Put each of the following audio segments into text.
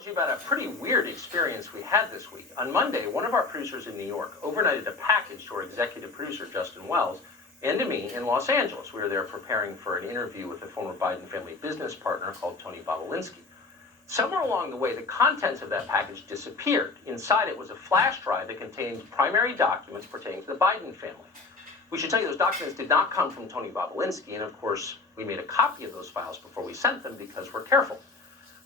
told you about a pretty weird experience we had this week. On Monday, one of our producers in New York overnighted a package to our executive producer, Justin Wells, and to me in Los Angeles. We were there preparing for an interview with a former Biden family business partner called Tony Bobolinsky. Somewhere along the way, the contents of that package disappeared. Inside it was a flash drive that contained primary documents pertaining to the Biden family. We should tell you those documents did not come from Tony Bobolinsky, and of course, we made a copy of those files before we sent them because we're careful.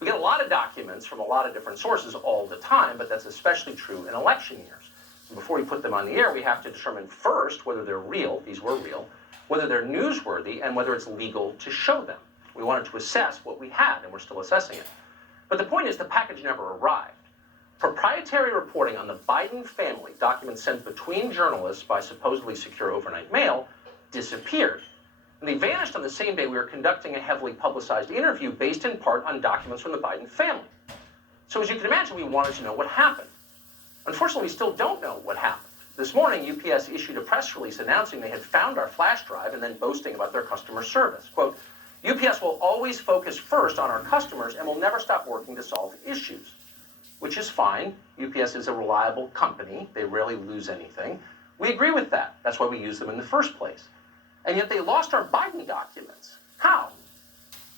We get a lot of documents from a lot of different sources all the time, but that's especially true in election years. And before we put them on the air, we have to determine first whether they're real, these were real, whether they're newsworthy, and whether it's legal to show them. We wanted to assess what we had, and we're still assessing it. But the point is, the package never arrived. Proprietary reporting on the Biden family, documents sent between journalists by supposedly secure overnight mail, disappeared. And they vanished on the same day we were conducting a heavily publicized interview based in part on documents from the Biden family. So as you can imagine, we wanted to know what happened. Unfortunately, we still don't know what happened. This morning, UPS issued a press release announcing they had found our flash drive and then boasting about their customer service. Quote, UPS will always focus first on our customers and will never stop working to solve issues. Which is fine. UPS is a reliable company. They rarely lose anything. We agree with that. That's why we use them in the first place. And yet they lost our Biden documents. How?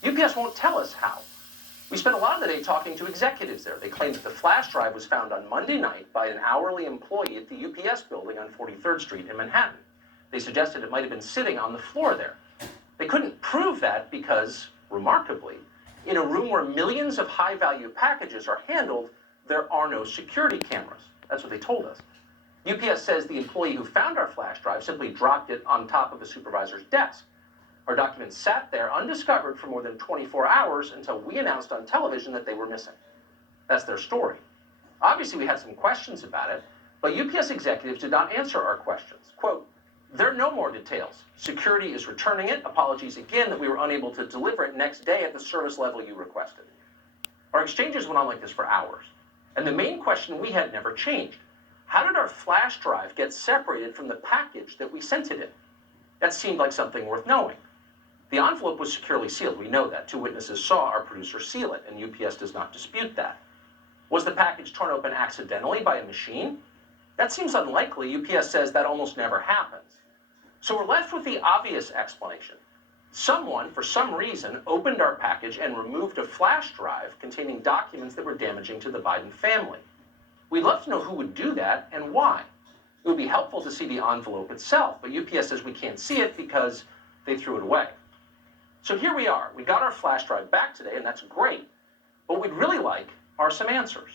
UPS won't tell us how. We spent a lot of the day talking to executives there. They claimed that the flash drive was found on Monday night by an hourly employee at the UPS building on 43rd Street in Manhattan. They suggested it might have been sitting on the floor there. They couldn't prove that because, remarkably, in a room where millions of high-value packages are handled, there are no security cameras. That's what they told us. UPS says the employee who found our flash drive simply dropped it on top of a supervisor's desk. Our documents sat there undiscovered for more than 24 hours until we announced on television that they were missing. That's their story. Obviously, we had some questions about it, but UPS executives did not answer our questions. Quote, there are no more details. Security is returning it. Apologies again that we were unable to deliver it next day at the service level you requested. Our exchanges went on like this for hours. And the main question we had never changed. How did our flash drive get separated from the package that we sent it in? That seemed like something worth knowing. The envelope was securely sealed. We know that. 2 witnesses saw our producer seal it, and UPS does not dispute that. Was the package torn open accidentally by a machine? That seems unlikely. UPS says that almost never happens. So we're left with the obvious explanation. Someone, for some reason, opened our package and removed a flash drive containing documents that were damaging to the Biden family. We'd love to know who would do that and why. It would be helpful to see the envelope itself, but UPS says we can't see it because they threw it away. So here we are. We got our flash drive back today, and that's great. What we'd really like are some answers.